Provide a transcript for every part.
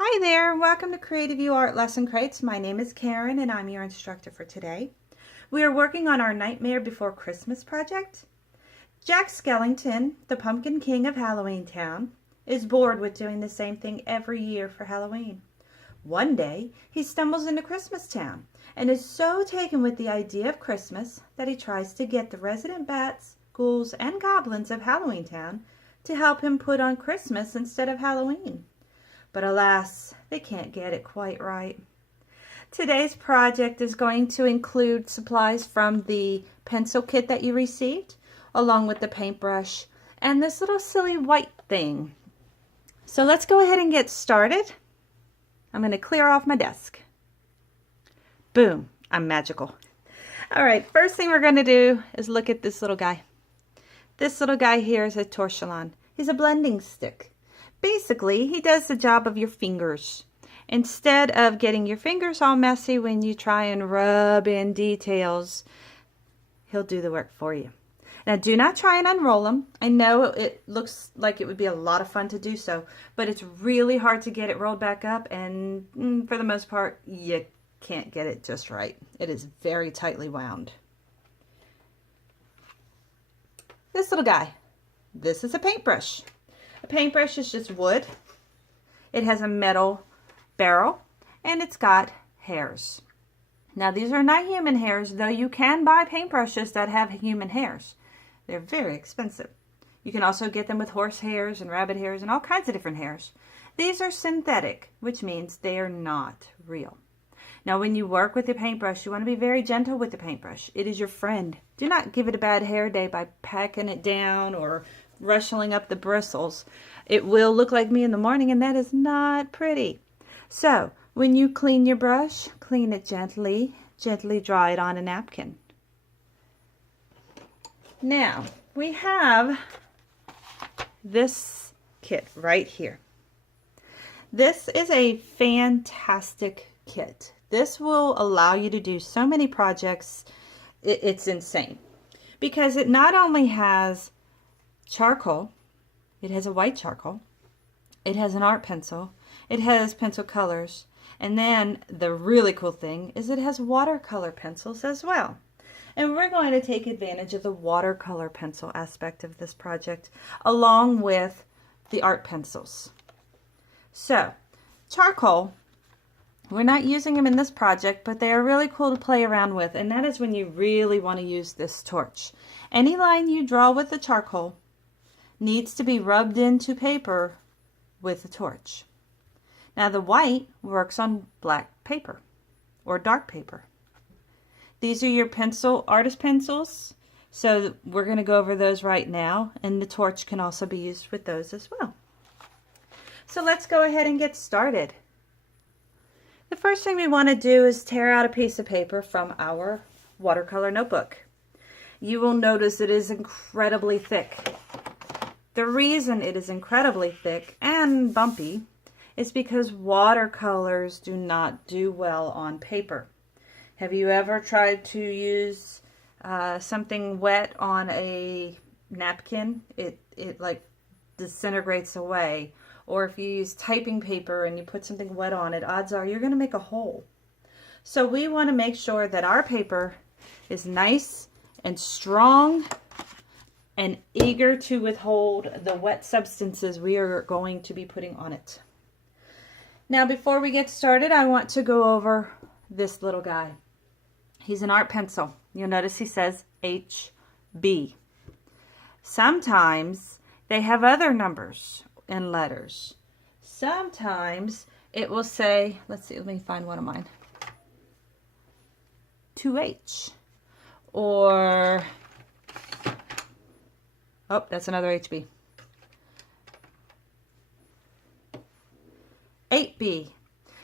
Hi there, welcome to Creative U Art Lesson Crates. My name is Karen and I'm your instructor for today. We are working on our Nightmare Before Christmas project. Jack Skellington, the Pumpkin King of Halloween Town, is bored with doing the same thing every year for Halloween. One day, he stumbles into Christmas Town and is so taken with the idea of Christmas that he tries to get the resident bats, ghouls, and goblins of Halloween Town to help him put on Christmas instead of Halloween. But alas, they can't get it quite right. Today's project is going to include supplies from the pencil kit that you received, along with the paintbrush and this little silly white thing. So let's go ahead and get started. I'm going to clear off my desk. Boom, I'm magical. All right, first thing we're going to do is look at this little guy. This little guy here is a torchlight. He's a blending stick. Basically, he does the job of your fingers. Instead of getting your fingers all messy when you try and rub in details, he'll do the work for you. Now, do not try and unroll them. I know it looks like it would be a lot of fun to do so, but it's really hard to get it rolled back up, and for the most part, you can't get it just right. It is very tightly wound. This little guy, this is a paintbrush. A paintbrush is just wood. It has a metal barrel and it's got hairs. Now these are not human hairs, though you can buy paintbrushes that have human hairs. They're very expensive. You can also get them with horse hairs and rabbit hairs and all kinds of different hairs. These are synthetic, which means they are not real. Now when you work with your paintbrush, you want to be very gentle with the paintbrush. It is your friend. Do not give it a bad hair day by packing it down or rustling up the bristles. It will look like me in the morning, and that is not pretty. So when you clean your brush, clean it gently, gently dry it on a napkin. Now we have this kit right here. This is a fantastic kit. This will allow you to do so many projects. It's insane because it not only has charcoal, it has a white charcoal, it has an art pencil, it has pencil colors, and then the really cool thing is it has watercolor pencils as well. And we're going to take advantage of the watercolor pencil aspect of this project along with the art pencils. So, charcoal, we're not using them in this project, but they are really cool to play around with, and that is when you really want to use this torch. Any line you draw with the charcoal needs to be rubbed into paper with a torch. Now the white works on black paper or dark paper. These are your artist pencils, so we're going to go over those right now, and the torch can also be used with those as well. So let's go ahead and get started. The first thing we want to do is tear out a piece of paper from our watercolor notebook. You will notice it is incredibly thick. The reason it is incredibly thick and bumpy is because watercolors do not do well on paper. Have you ever tried to use something wet on a napkin? It like disintegrates away. Or if you use typing paper and you put something wet on it, odds are you're going to make a hole. So we want to make sure that our paper is nice and strong and eager to withhold the wet substances we are going to be putting on it. Now before we get started, I want to go over this little guy. He's an art pencil. You'll notice he says HB. Sometimes they have other numbers and letters. Sometimes it will say, let's see, let me find one of mine, 2H, or oh, that's another HB. 8B.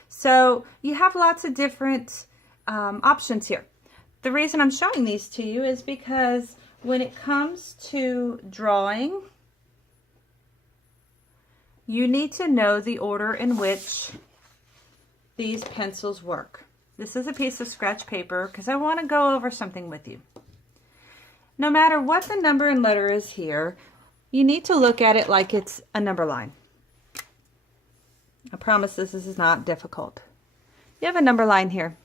So you have lots of different options here. The reason I'm showing these to you is because when it comes to drawing, you need to know the order in which these pencils work. This is a piece of scratch paper because I want to go over something with you. No matter what the number and letter is here, you need to look at it like it's a number line. I promise this is not difficult. You have a number line here.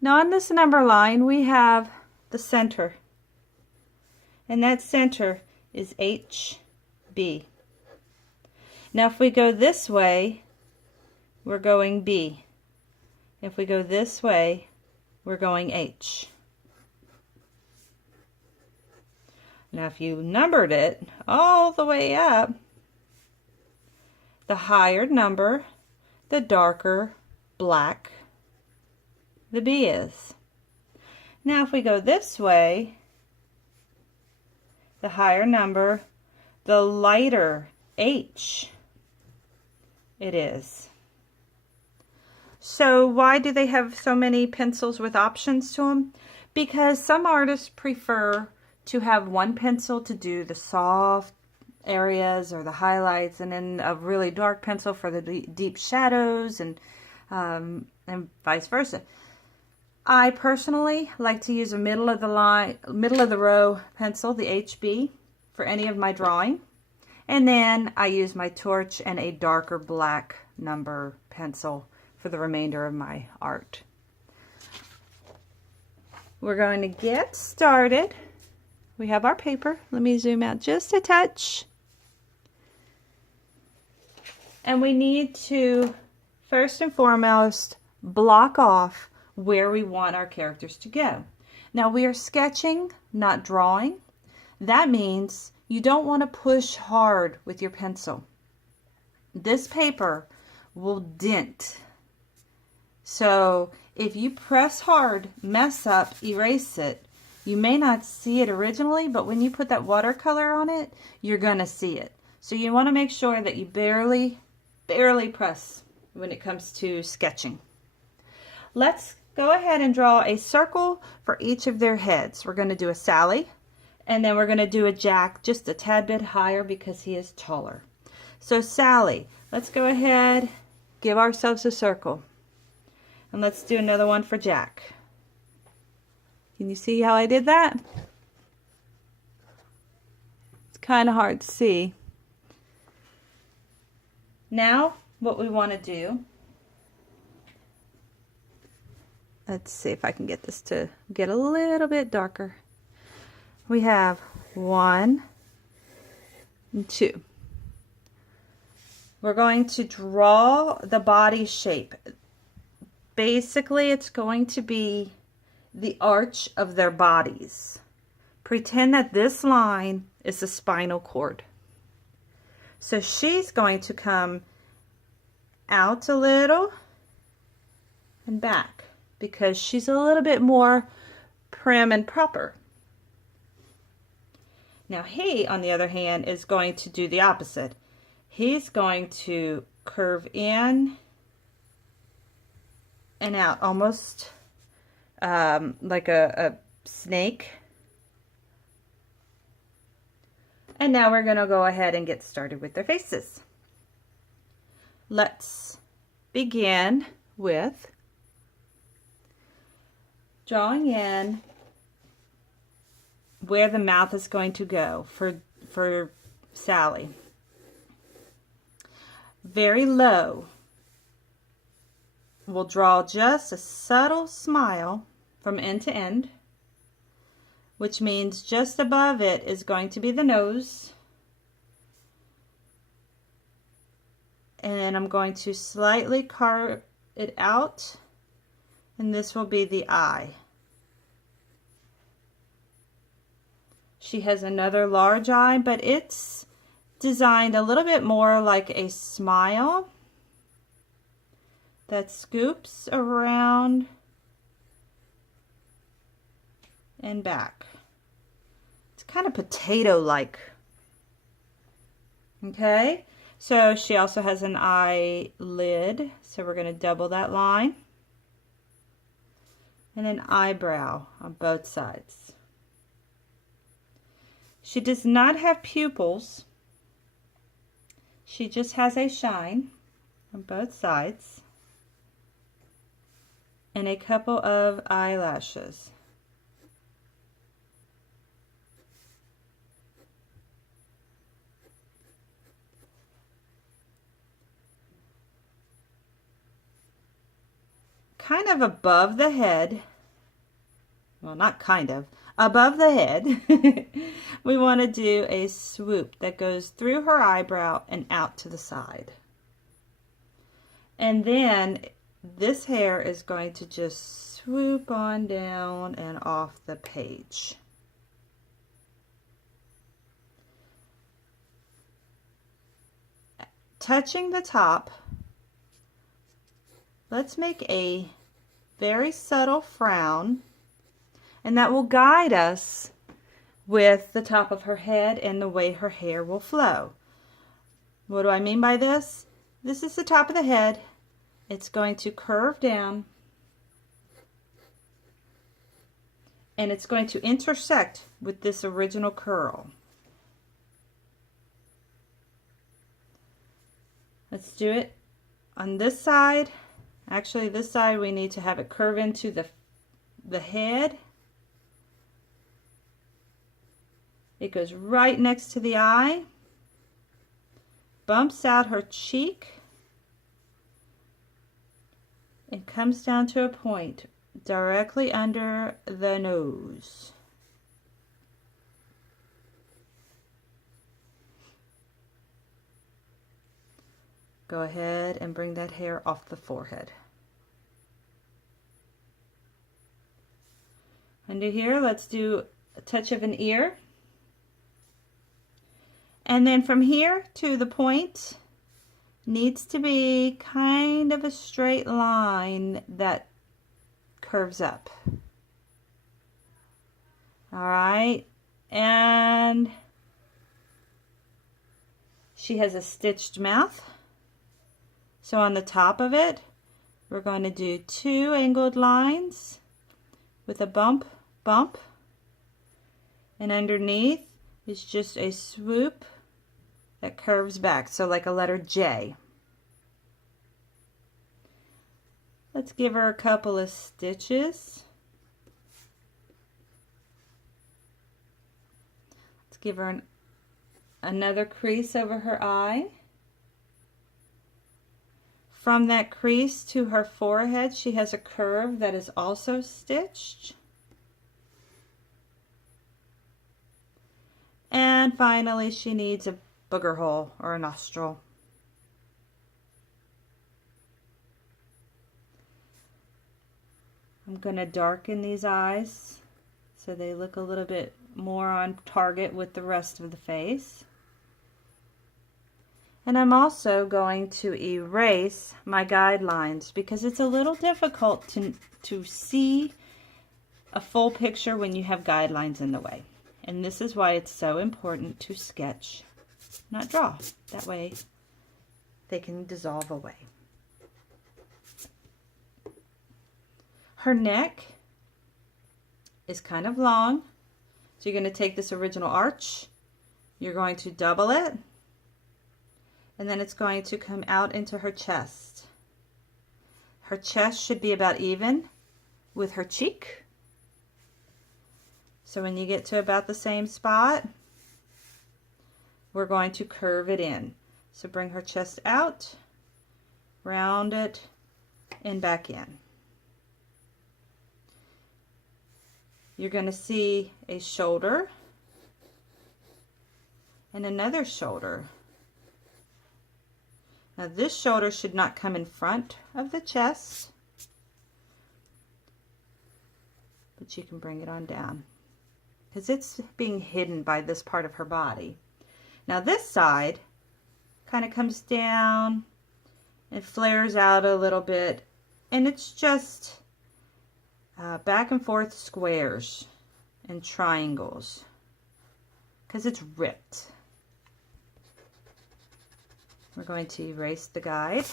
Now on this number line we have the center. And that center is HB. Now if we go this way, we're going B. If we go this way, we're going H. Now if you numbered it all the way up, the higher number, the darker black the B is. Now if we go this way, the higher number, the lighter H it is. So why do they have so many pencils with options to them? Because some artists prefer to have one pencil to do the soft areas or the highlights, and then a really dark pencil for the deep shadows, and vice versa. I personally like to use a middle of the row pencil, the HB, for any of my drawing. And then I use my torch and a darker black number pencil for the remainder of my art. We're going to get started. We have our paper. Let me zoom out just a touch. And we need to, first and foremost, block off where we want our characters to go. Now we are sketching, not drawing. That means you don't want to push hard with your pencil. This paper will dent. So if you press hard, mess up, erase it, you may not see it originally, but when you put that watercolor on it, you're going to see it. So you want to make sure that you barely press when it comes to sketching. Let's go ahead and draw a circle for each of their heads. We're going to do a Sally, and then we're going to do a Jack just a tad bit higher because he is taller. So Sally, let's go ahead, give ourselves a circle. And let's do another one for Jack. Can you see how I did that? It's kind of hard to see. Now, what we want to do, let's see if I can get this to get a little bit darker. We have 1 and 2. We're going to draw the body shape. Basically, it's going to be the arch of their bodies. Pretend that this line is the spinal cord. So she's going to come out a little and back because she's a little bit more prim and proper. Now he, on the other hand, is going to do the opposite. He's going to curve in and out, almost like a snake. And now we're going to go ahead and get started with their faces. Let's begin with drawing in where the mouth is going to go for Sally. Very low. We'll draw just a subtle smile from end to end, which means just above it is going to be the nose. And I'm going to slightly carve it out, and this will be the eye. She has another large eye, but it's designed a little bit more like a smile that scoops around and back. It's kind of potato-like. Okay, so she also has an eyelid, so we're going to double that line, and an eyebrow on both sides. She does not have pupils. She just has a shine on both sides and a couple of eyelashes. kind of above the head. Well, not kind of, above the head. We want to do a swoop that goes through her eyebrow and out to the side. And then this hair is going to just swoop on down and off the page. Touching the top, let's make a very subtle frown, and that will guide us with the top of her head and the way her hair will flow. What do I mean by this? This is the top of the head. It's going to curve down, and it's going to intersect with this original curl. Let's do it on this side. Actually, this side we need to have it curve into the head. It goes right next to the eye, bumps out her cheek, and comes down to a point directly under the nose. Go ahead and bring that hair off the forehead. Under here, let's do a touch of an ear. And then from here to the point needs to be kind of a straight line that curves up. All right, and she has a stitched mouth. So on the top of it, we're going to do 2 angled lines with a bump, bump, and underneath is just a swoop that curves back, so like a letter J. Let's give her a couple of stitches. Let's give her another crease over her eye. From that crease to her forehead, she has a curve that is also stitched. And finally, she needs a booger hole or a nostril. I'm going to darken these eyes so they look a little bit more on target with the rest of the face. And I'm also going to erase my guidelines because it's a little difficult to see a full picture when you have guidelines in the way. And this is why it's so important to sketch, not draw. That way they can dissolve away. Her neck is kind of long. So you're going to take this original arch, you're going to double it, and then it's going to come out into her chest. Her chest should be about even with her cheek. So when you get to about the same spot, we're going to curve it in. So bring her chest out, round it, and back in. You're going to see a shoulder and another shoulder. Now this shoulder should not come in front of the chest, but you can bring it on down because it's being hidden by this part of her body. Now this side kind of comes down and flares out a little bit, and it's just back and forth squares and triangles because it's ripped. We're going to erase the guide.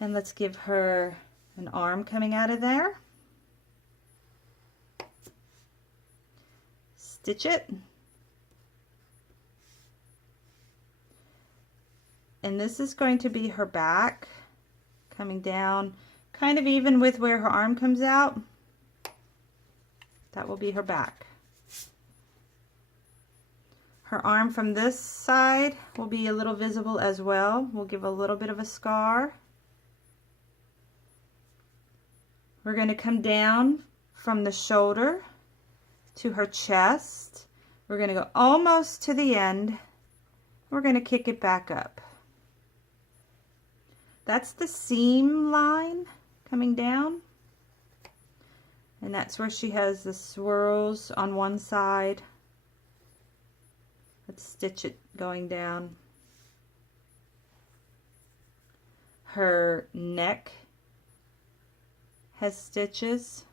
And let's give her an arm coming out of there. Stitch it. And this is going to be her back coming down kind of even with where her arm comes out. That will be her back. Her arm from this side will be a little visible as well. We'll give a little bit of a scar. We're going to come down from the shoulder to her chest. We're going to go almost to the end. We're going to kick it back up. That's the seam line coming down. And that's where she has the swirls on one side. Let's stitch it going down. Her neck has stitches.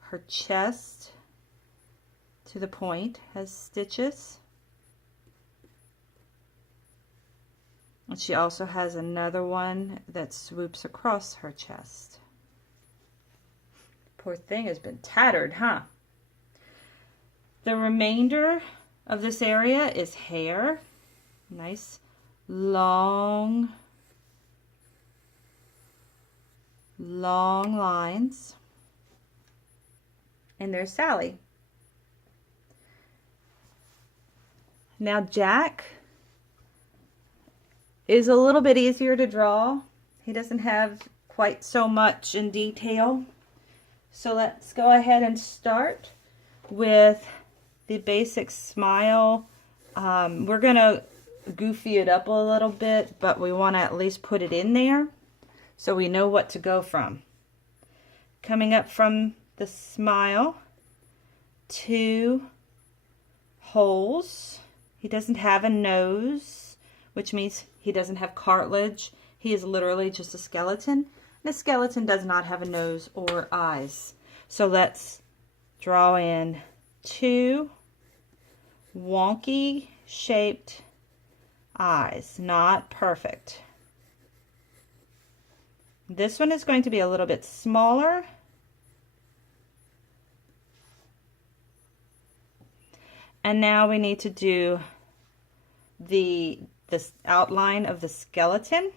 Her chest to the point has stitches. And she also has another one that swoops across her chest. Poor thing has been tattered, huh? The remainder of this area is hair. Nice long lines. And there's Sally. Now Jack is a little bit easier to draw. He doesn't have quite so much in detail. So let's go ahead and start with the basic smile. We're gonna goofy it up a little bit, but we want to at least put it in there so we know what to go from. Coming up from the smile, 2 holes. He doesn't have a nose, which means he doesn't have cartilage. He is literally just a skeleton. And a skeleton does not have a nose or eyes. So let's draw in 2 wonky shaped eyes. Not perfect. This one is going to be a little bit smaller. And now we need to do this outline of the skeleton.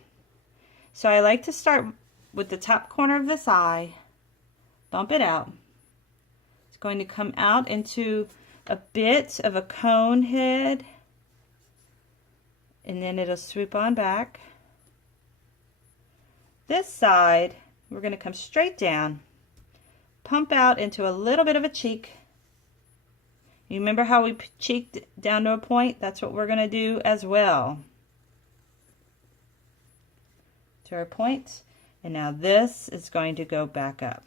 So I like to start with the top corner of this eye, bump it out. It's going to come out into a bit of a cone head, and then it'll swoop on back. This side, we're going to come straight down, pump out into a little bit of a cheek. You remember how we cheeked down to a point? That's what we're going to do as well. To our point. And now this is going to go back up.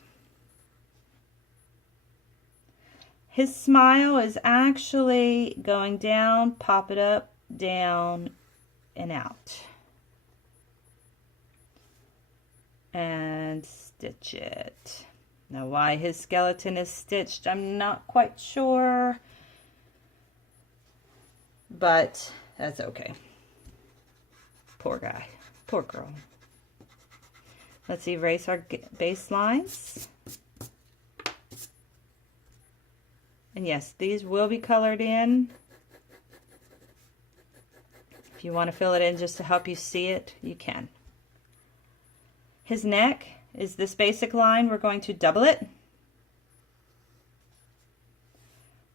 His smile is actually going down, pop it up, down, and out. And stitch it. Now why his skeleton is stitched, I'm not quite sure. But that's okay. Poor guy. Poor girl. Let's erase our base lines. And yes, these will be colored in. If you want to fill it in just to help you see it, you can. His neck is this basic line. We're going to double it.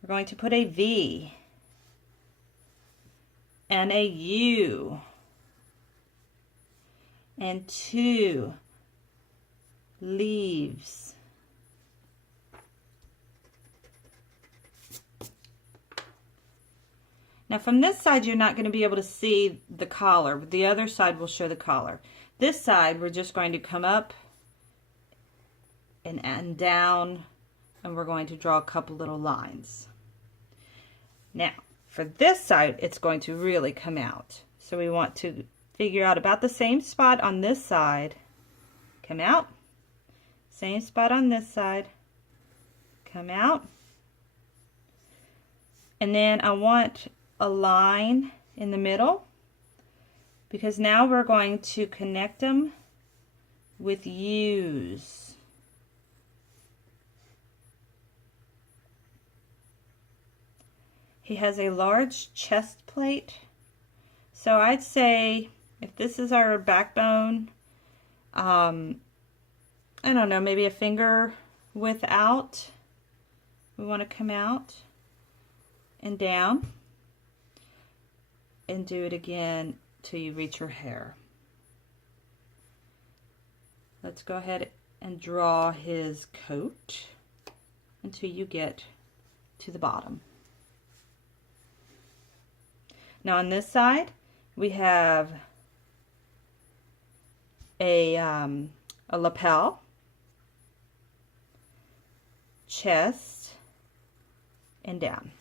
We're going to put a V and a U and 2 leaves. Now from this side you're not going to be able to see the collar, but the other side will show the collar. This side we're just going to come up and down, and we're going to draw a couple little lines. Now for this side it's going to really come out, so we want to figure out about the same spot on this side, come out, same spot on this side, come out, and then I want a line in the middle, because now we're going to connect them with U's. He has a large chest plate, so I'd say if this is our backbone, I don't know, maybe a finger width out. We want to come out. and down, and do it again till you reach her hair. Let's go ahead and draw his coat until you get to the bottom. Now on this side we have a lapel, chest, and down.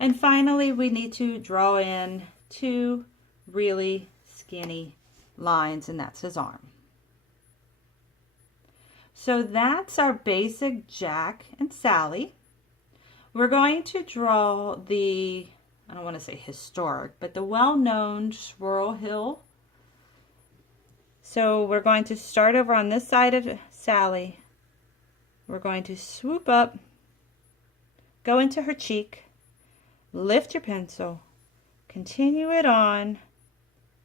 And finally we need to draw in 2 really skinny lines, and that's his arm. So that's our basic Jack and Sally. We're going to draw the, I don't want to say historic, but the well-known Squirrel Hill. So we're going to start over on this side of Sally. We're going to swoop up, go into her cheek, lift your pencil, continue it on,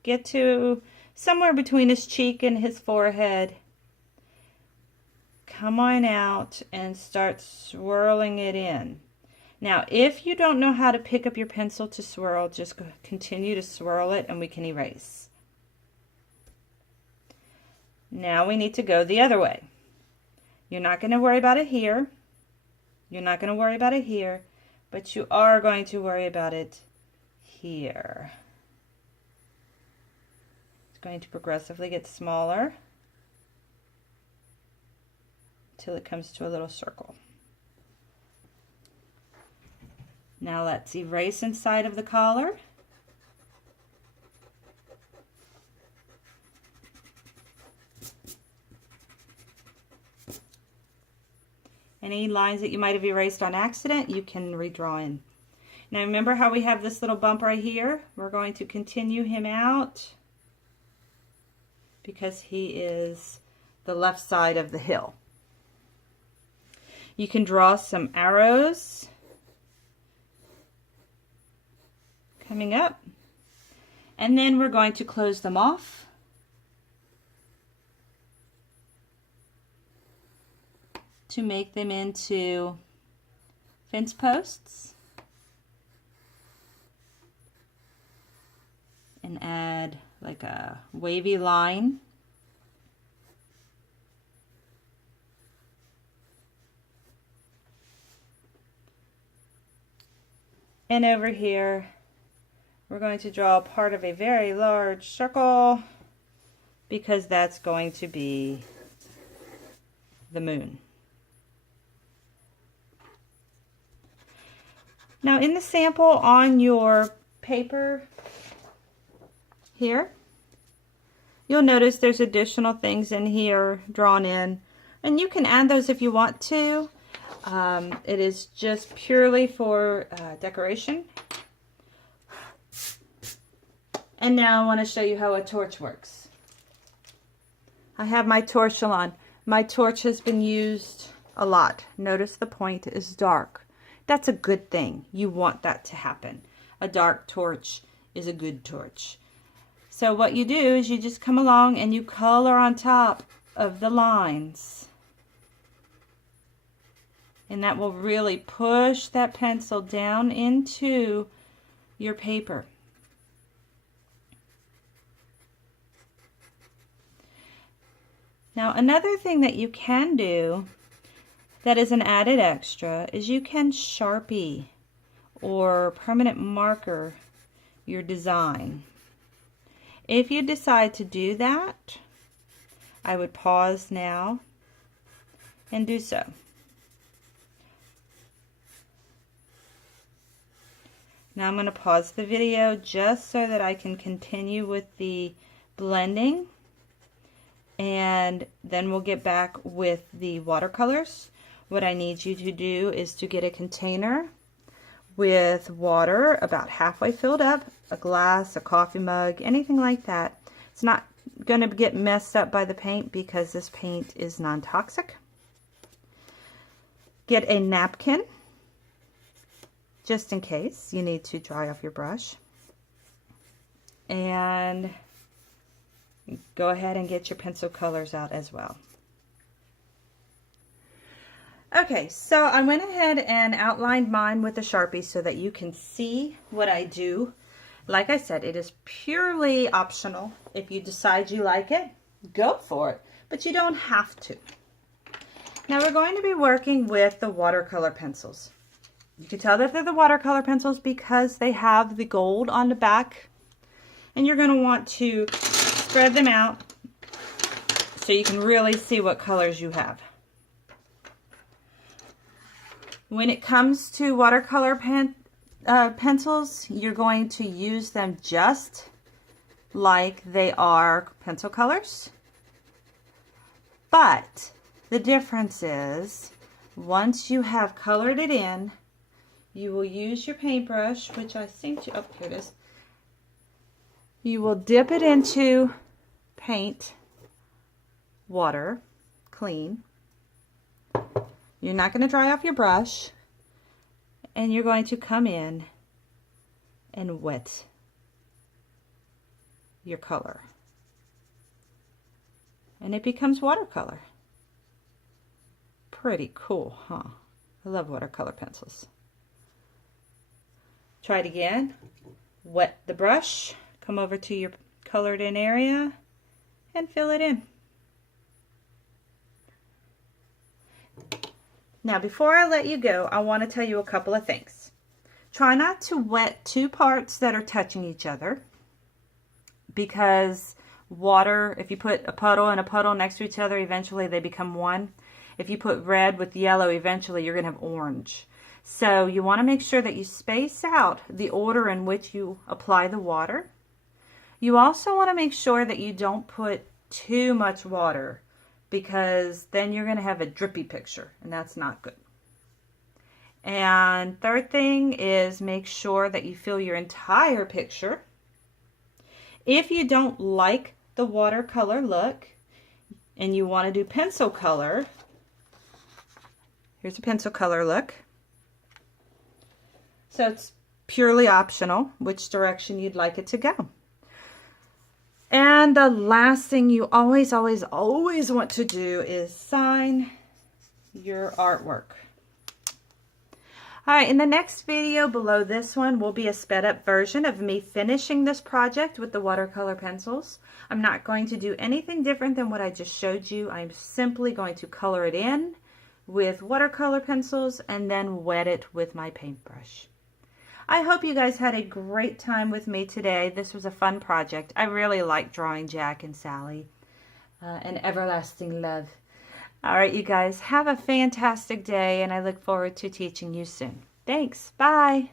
get to somewhere between his cheek and his forehead. Come on out and start swirling it in. Now, if you don't know how to pick up your pencil to swirl, just continue to swirl it and we can erase. Now we need to go the other way. You're not going to worry about it here. You're not going to worry about it here, but you are going to worry about it here. It's going to progressively get smaller till it comes to a little circle. Now let's erase inside of the collar. Any lines that you might have erased on accident, you can redraw in. Now remember how we have this little bump right here? We're going to continue him out because he is the left side of the hill. You can draw some arrows coming up, and then we're going to close them off. To make them into fence posts and add like a wavy line. And over here we're going to draw part of a very large circle because that's going to be the moon. Now in the sample on your paper here, you'll notice there's additional things in here drawn in, and you can add those if you want to. It is just purely for decoration. And now I want to show you how a torch works. I have my torch on. My torch has been used a lot. Notice the point is dark. That's a good thing. You want that to happen. A dark torch is a good torch. So what you do is you just come along and you color on top of the lines. And that will really push that pencil down into your paper. Now another thing that you can do that is an added extra is you can Sharpie or permanent marker your design. If you decide to do that, I would pause now and do so. Now I'm going to pause the video just so that I can continue with the blending, and then we'll get back with the watercolors. What I need you to do is to get a container with water about halfway filled up, a glass, a coffee mug, anything like that. It's not going to get messed up by the paint because this paint is non-toxic. Get a napkin, just in case you need to dry off your brush. And go ahead and get your pencil colors out as well. Okay, so I went ahead and outlined mine with a Sharpie so that you can see what I do. Like I said, it is purely optional. If you decide you like it, go for it, but you don't have to. Now we're going to be working with the watercolor pencils. You can tell that they're the watercolor pencils because they have the gold on the back, and you're going to want to spread them out so you can really see what colors you have. When it comes to watercolor pencils, you're going to use them just like they are pencil colors. But the difference is, once you have colored it in, you will use your paintbrush, which I think, oh, here it is. You will dip it into paint, water, clean. You're not going to dry off your brush, and you're going to come in and wet your color. And it becomes watercolor. Pretty cool, huh? I love watercolor pencils. Try it again. Wet the brush, come over to your colored in area, and fill it in. Now, before I let you go, I want to tell you a couple of things. Try not to wet two parts that are touching each other, because water, if you put a puddle and a puddle next to each other, eventually they become one. If you put red with yellow, eventually you're going to have orange. So you want to make sure that you space out the order in which you apply the water. You also want to make sure that you don't put too much water, because then you're going to have a drippy picture, and that's not good. And third thing is, make sure that you fill your entire picture. If you don't like the watercolor look and you want to do pencil color, here's a pencil color look. So it's purely optional which direction you'd like it to go. And the last thing you always want to do is sign your artwork. All right, in the next video below this one will be a sped up version of me finishing this project with the watercolor pencils. I'm not going to do anything different than what I just showed you. I'm simply going to color it in with watercolor pencils and then wet it with my paintbrush. I hope you guys had a great time with me today. This was a fun project. I really like drawing Jack and Sally. An everlasting love. All right, you guys, have a fantastic day, and I look forward to teaching you soon. Thanks. Bye.